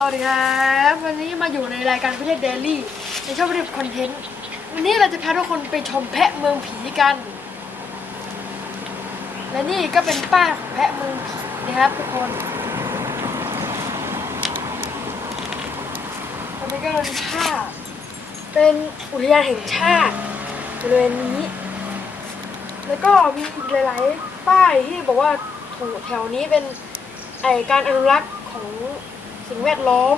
สวัสดีครับวันนี้มาอยู่ในรายการประเทศเดลี่ในช่องประเทศคอนเทนต์วันนี้เราจะพาทุกคนไปชมแพะเมืองผีกัน และนี่ก็เป็นป้ายของแพะเมืองผีนะครับทุกคนตอนนี้ก็เป็นภาพเป็นอุทยานแห่งชาติบริเวณนี้ แล้วก็มีอีกหลาย ๆ ป้ายที่บอกว่าแถวนี้เป็นไอการอนุรักษ์ของ สิ่งแวดล้อม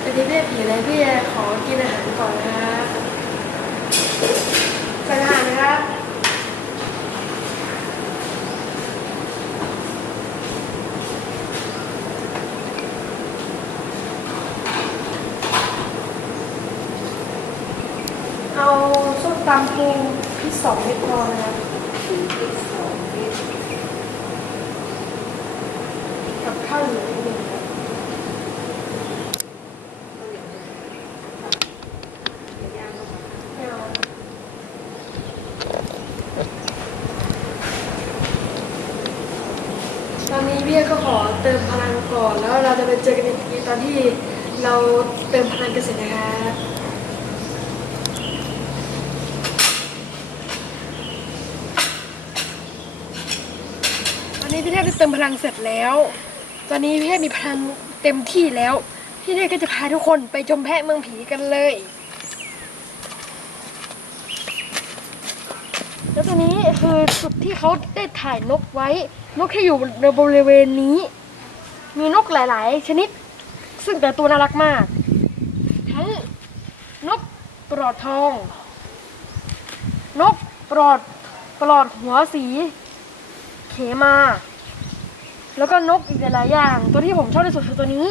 แต่ที่พี่ผีอะไรพี่ขอกินอาหารก่อนนะครับสั่งอาหารนะครับเอาส้มตำปูพริกสองเม็ดพอนะครับกับ ข้าวเหนียวนิดนึงครับไม่เอาตอนนี้พี่ก็ขอเติมพลังก่อน แล้วเราจะไปเจอกันอีกทีตอนที่เราเติมพลังกันเสร็จนะครับตอนนี้พี่เทพได้เติมพลังเสร็จแล้ว ตอนนี้พี่เทพมีพลังเต็มที่แล้ว พี่เทพก็จะพาทุกคนไปชมแพะเมืองผีกันเลย แล้วตอนนี้คือจุดที่เขาได้ถ่ายนกไว้ นกที่อยู่ในบริเวณนี้ มีนกหลาย ๆ ชนิด ซึ่งแต่ตัวน่ารักมาก ทั้งนกปลอดทอง นกปลอดปลอดหัวสี เขมา แล้วก็นกอีกหลายๆอย่าง ตัวที่ผมชอบที่สุดคือตัวนี้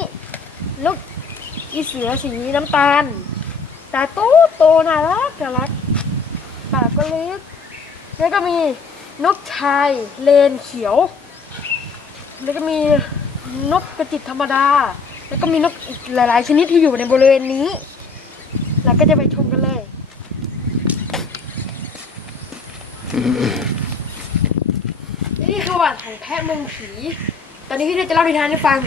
นกอีเสือสีน้ำตาล ตาโตโตน่ารักน่ารักปากก็เล็กแล้วก็มีนกชายเลนเขียว แล้วก็มีนกกระจิตธรรมดา แล้วก็มีนกอีกหลาย ๆ ชนิดที่อยู่ในบริเวณนี้ เราก็จะไปชมกันเลย นี่คือวัติของแพะเมืองผี อนนี้พี่เทพจะเล่านิทานให้ฟัง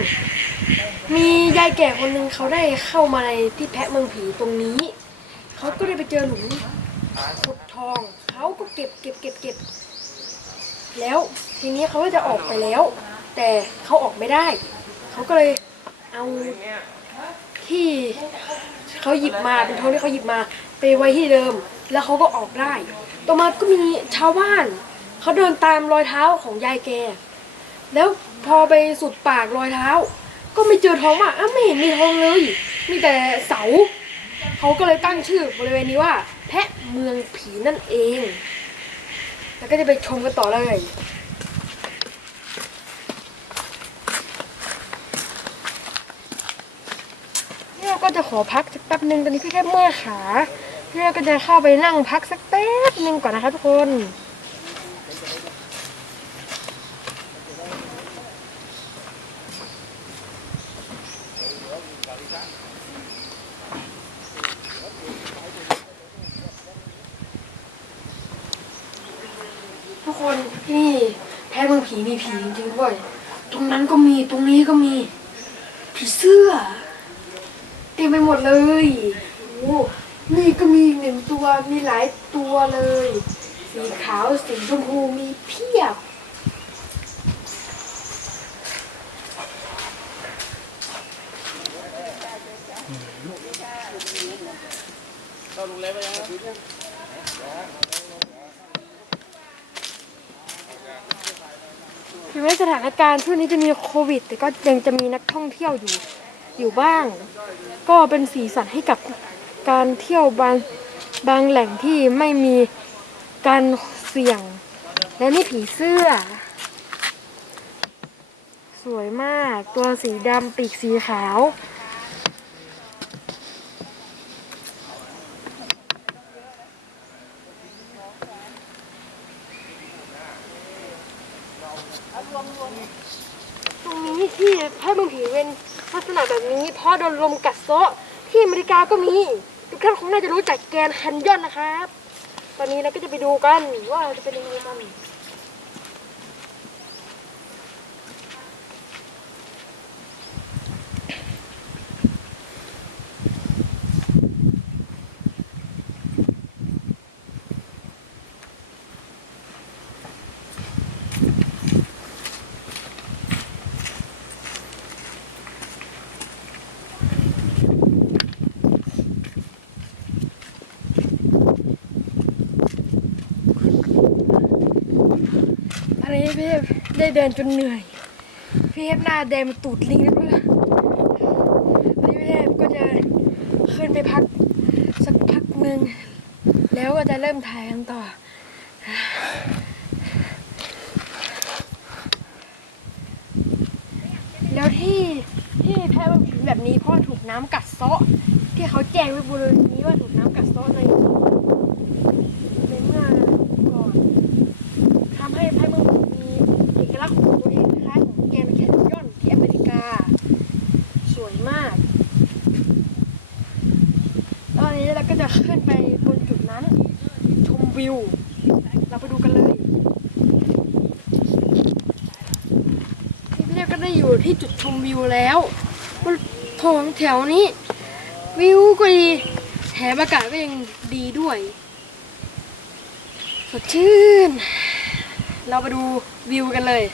มียายแก่คนหนึ่งเขาได้เข้ามาในที่แพะเมืองผีตรงนี้ เขาก็ได้ไปเจอหลุมขุดทอง เขาก็เก็บเก็บเก็บเก็บ แล้วทีนี้เขาก็จะออกไปแล้ว แต่เขาออกไม่ได้ เขาก็เลยเอาที่เขาหยิบมาเป็นทองที่เขาหยิบมา ไปไว้ที่เดิม แล้วเขาก็ออกได้ ต่อมาก็มีชาวบ้าน เขาเดินตามรอยเท้าของยายแก แล้วพอไปสุดปากรอยเท้า ก็ไม่เจอท้องอะอ้าวไม่เห็นมีท้องเลย มีแต่เสา เขาก็เลยตั้งชื่อบริเวณนี้ว่า แพะเมืองผีนั่นเอง แล้วก็จะไปชมกันต่อเลยเนี่ยก็จะขอพักสักแป๊บหนึ่งตอนนี้พี่แค่เมื่อยขาพี่ก็จะเข้าไปนั่งพักสักแป๊บหนึ่งก่อนนะคะทุกคน คนที่นี่แพ้เมืองผีมีผีจริงๆด้วย ตรงนั้นก็มีตรงนี้ก็มี ผีเสื้อ เต็มไปหมดเลยโอ้นี่ก็มีหนึ่งตัวมีหลายตัวเลย สีขาวสีชมพูมีเพียบ ถึงแม้สถานการณ์ช่วงนี้จะมีโควิด แต่ก็ยังจะมีนักท่องเที่ยวอยู่อยู่บ้าง ก็เป็นสีสันให้กับการเที่ยวบางบางแหล่งที่ไม่มีการเสี่ยง และนี่ผีเสื้อ สวยมากตัวสีดำปีกสีขาว ตรงนี้ที่แพทย์เมืองผีเป็นลักษณะแบบนี้เพราะโดนลมกัดเซาะที่อเมริกาก็มี ทุกท่านคงน่าจะรู้จักแกนด์แคนยอนนะครับ ตอนนี้เราก็จะไปดูกันว่าจะเป็นยังไงกัน พี่เทพได้เดินจนเหนื่อย พี่เทพหน้าแดงตูดลิงแล้วด้วยพี่เทพก็จะขึ้นไปพักสักพักหนึ่งแล้วก็จะเริ่มถ่ายกันต่อ แล้วที่ที่แพ้มันเป็นแบบนี้เพราะถูกน้ำกัดเซาะที่เขาแจ้งไว้บนเรือนี้ว่าถูกน้ำกัดเซาะในเมื่อก่อนทำให้แพ้มันมีเอกลักษณ์ของตัวเองคล้ายของแกรนด์แคนยอนที่อเมริกา สวยมากตอนนี้เราก็จะขึ้นไปบนจุดนั้น ชม วิว เราไปดูกันเลยนี่พี่เทพก็ได้อยู่ที่จุดชมวิวแล้วบนทองแถวนี้ วิวก็ดีแถมอากาศก็ยังดีด้วย สดชื่น เราไปดูวิวกันเลย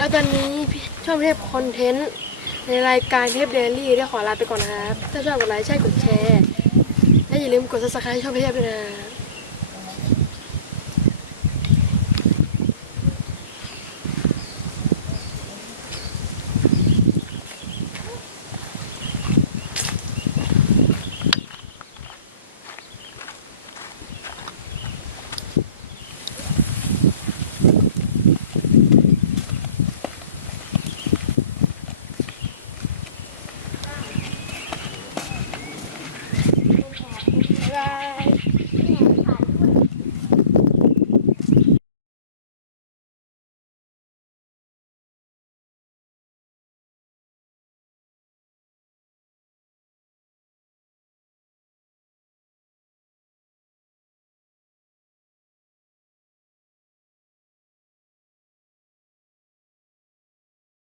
แล้วตอนนี้พี่ช่องเทพคอนเทนต์ในรายการเทพเดลี่ได้ขอลาไปก่อนนะครับ ถ้าชอบกดไลค์ใช่กดแชร์ และอย่าลืมกด subscribe ช่องเทพด้วยนะ